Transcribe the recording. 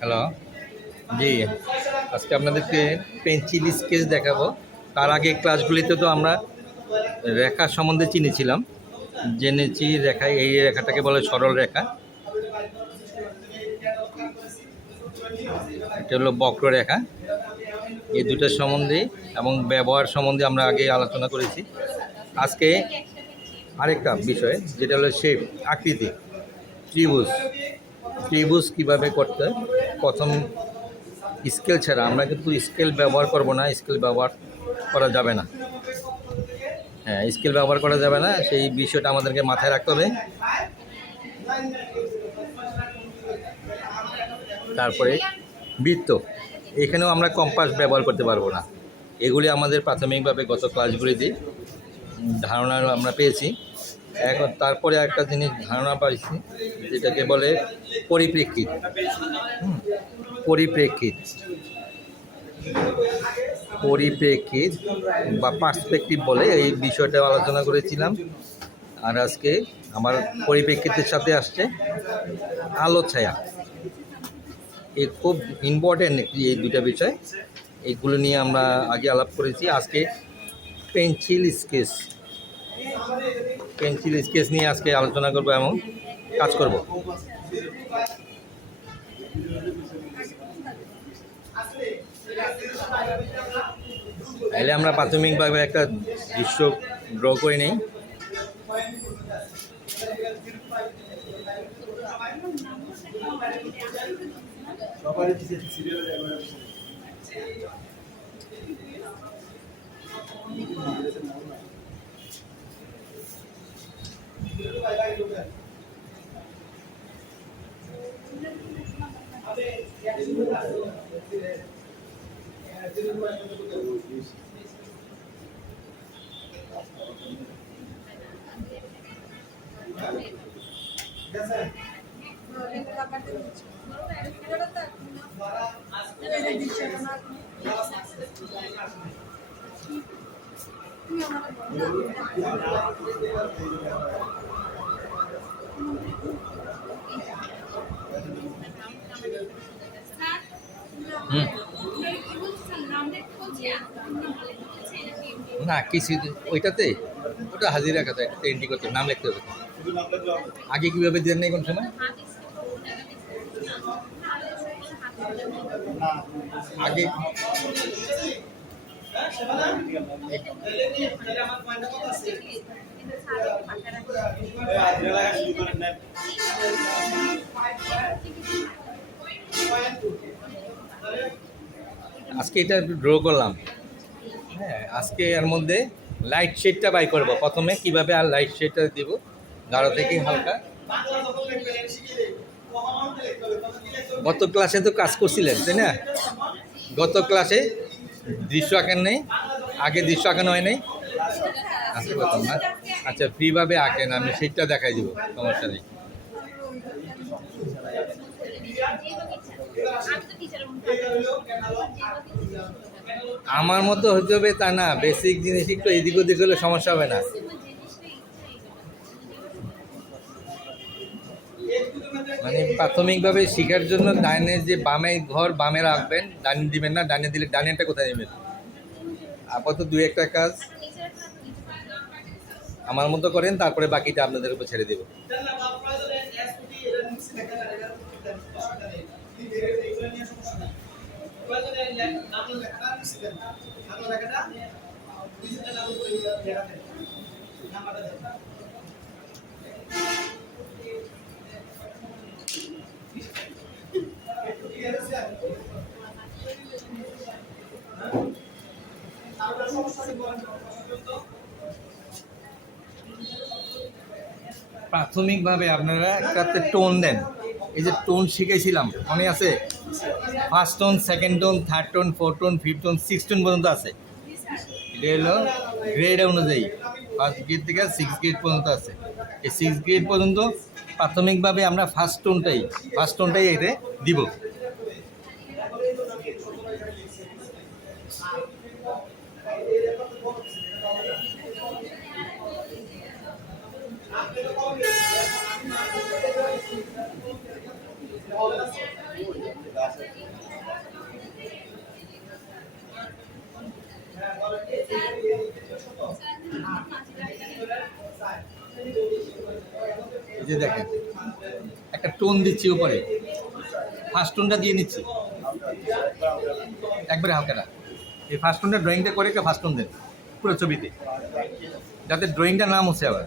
Hello, জি। আজকে আপনাদেরকে pencil sketch দেখাবো। তার আগে ক্লাসগুলিতে তো আমরা রেখা সম্বন্ধে চিনেছিলাম, জেনেছি রেখা, এই রেখাটাকে বলে সরল রেখা, এটা হলো বক্ররেখা। এই দুটোর সম্বন্ধে এবং ব্যবহার সম্বন্ধে আমরা আগে আলোচনা করেছি। আজকে আরেকটা বিষয়, যেটা হলো শেপ, আকৃতি, ত্রিভুজ। ত্রিভুজ কীভাবে করতে হয়, প্রথম স্কেল ছাড়া আমরা কিন্তু স্কেল ব্যবহার করব না, স্কেল ব্যবহার করা যাবে না। হ্যাঁ, স্কেল ব্যবহার করা যাবে না, সেই বিষয়টা আমাদেরকে মাথায় রাখতে হবে। তারপরে বৃত্ত, এখানেও আমরা কম্পাস ব্যবহার করতে পারবো না। এগুলি আমাদের প্রাথমিকভাবে গত ক্লাসগুলিতে ধারণা আমরা পেয়েছি। এখন তারপরে একটা জিনিস ধারণা পাইছি, যেটাকে বলে পরিপ্রেক্ষিত। পরিপ্রেক্ষিত পরিপ্রেক্ষিত বা পার্সপেক্টিভ বলে, এই বিষয়টা আলোচনা করেছিলাম। আর আজকে আমার পরিপ্রেক্ষিতের সাথে আসছে আলো ছায়া। এই খুব ইম্পর্টেন্ট এই দুটা বিষয়, এইগুলো নিয়ে আমরা আগে আলাপ করেছি। আজকে পেন্সিল স্কেচ নিয়ে আজকে আলোচনা করব এবং কাজ করব। তাহলে আমরা প্রাথমিকভাবে একটা দৃশ্য ড্র করে নিই। না কিছু ওইটাতে, ওটা হাজিরা কথা, একটা এন্ট্রি করতে নাম লিখতে হবে। আগে কীভাবে দেন নাই কোন সময়, আগে আজকে এটা ড্র করলাম। হ্যাঁ, আজকে এর মধ্যে লাইট শেডটা বাই করবো প্রথমে, কিভাবে আর লাইট শেডটা দিব, গাঢ় থেকে হালকা। গত ক্লাসে তো কাজ করছিলেন তাই না? গত ক্লাসে দৃশ্য আঁকেন নেই, আগে দৃশ্য আঁকানো হয় নাই, আজকে প্রথম না। আচ্ছা, ফ্রিভাবে আঁকেন, আমি সেটা দেখাই দিব, সমস্যা নেই। আমার মতো হতে হবে তা না, বেসিক জিনিস একটু এদিক ওদিক হলে সমস্যা হবে না। মানে প্রাথমিকভাবে শেখার জন্য ডাইনে যে বামে ঘর, বামে রাখবেন, ডানে দিবেন না, ডানে দিলে ডানেরটা কোথায় নেবেন। আপাতত দুই একটা কাজ আমার মতো করেন, তারপরে বাকিটা আপনাদের উপর ছেড়ে দেব। প্রাথমিকভাবে আপনারা একটাতে টোন দেন। এই যে টোন শিখেছিলাম মনে আছে, first tone, second tone, third tone, fourth tone, fifth tone, six tone পর্যন্ত আছে। এটা হলো গ্রেড অনুযায়ী, ফার্স্ট গ্রেড থেকে সিক্স গ্রেড পর্যন্ত আছে। এই সিক্স গ্রেড পর্যন্ত প্রাথমিকভাবে আমরা ফার্স্ট টোনটাই এতে দিব। এই যে দেখেন একটা টোন দিচ্ছি উপরে, ফার্স্ট টোনটা দিয়ে নিচ্ছি একবারে হালকা না। এই ফার্স্ট টোনটা ড্রয়িংটা করে একটা ফার্স্ট টোন দেন পুরো ছবিতে, যাতে ড্রয়িংটা না মুছে আবার।